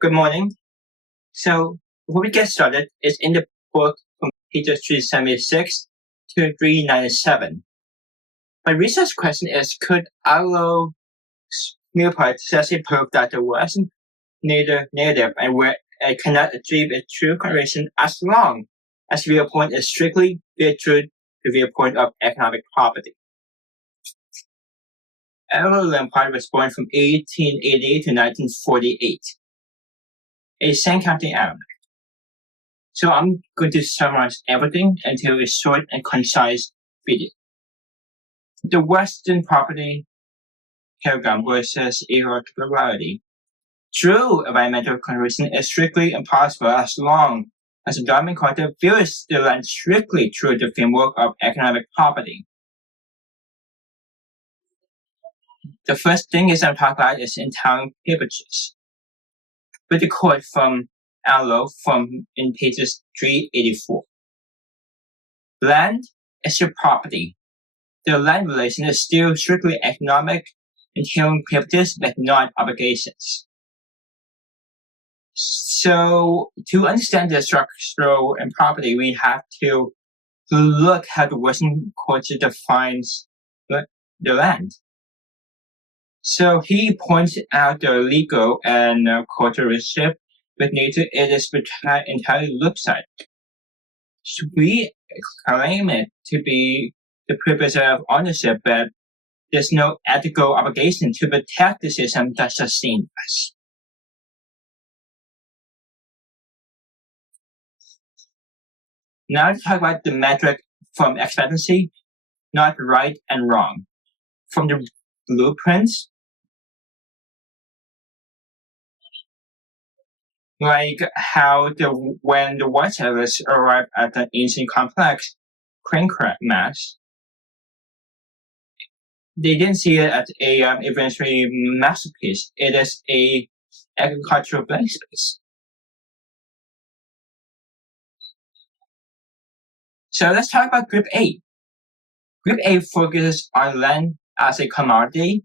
Good morning. So before we get started, it's in the book from pages 376 to 397. My research question is, could Arlo's Millpart successfully prove that there wasn't neither negative and where it cannot achieve a true correlation as long as the viewpoint is strictly true to the viewpoint of economic property? Arlo Lampard was born from 1888 to 1948. A San County Arab. So I'm going to summarize everything into a short and concise video. The Western property paradigm versus irregularity. True environmental conservation is strictly impossible as long as the dominant culture views the land strictly through the framework of economic property. The first thing is I'm talking about is entire privileges. With the quote from Arlo in pages 384. Land is your property. The land relation is still strictly economic, entailing privileges but not obligations. So to understand the structural and property, we have to look how the Western culture defines the land. So he points out the legal and cultural relationship with nature. It is entirely lopsided. So we claim it to be the purpose of ownership, but there's no ethical obligation to protect the system that sustains us. Now let's talk about the metric from expectancy, not right and wrong. From the blueprints, like how when the white settlers arrived at the ancient complex, Crancraft, they didn't see it as a eventually masterpiece. It is a agricultural blank space. So let's talk about Group A. Group A focuses on land as a commodity,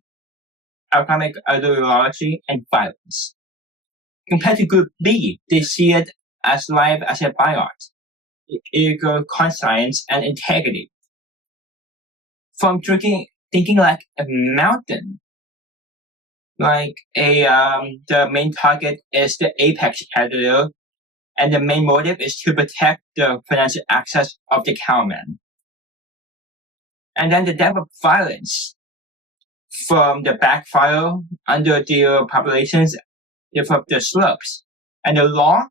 economic ideology, and violence. Compared to Group B, they see it as life as a byart, ego, conscience, and integrity. From thinking like a mountain, like the main target is the apex predator, and the main motive is to protect the financial access of the cowman. And then the depth of violence from the backfire under the populations of the slopes, and the long,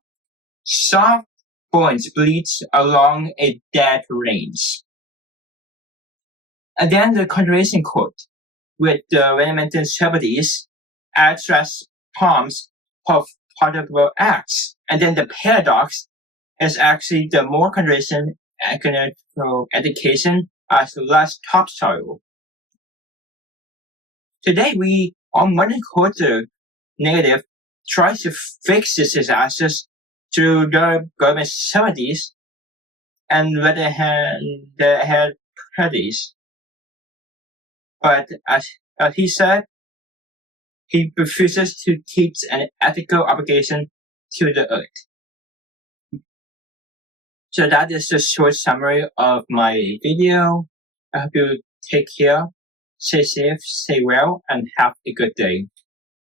soft points bleeds along a dead range. And then the conservation quote with the environmental subsidies acts as palms of particle acts. And then the paradox is actually the more conservation economic education as less topsoil. Today we on modern culture narrative tries to fix this disasters through the government subsidies and let the head parties. But as he said, he refuses to teach an ethical obligation to the earth. So that is a short summary of my video. I hope you take care, stay safe, stay well, and have a good day.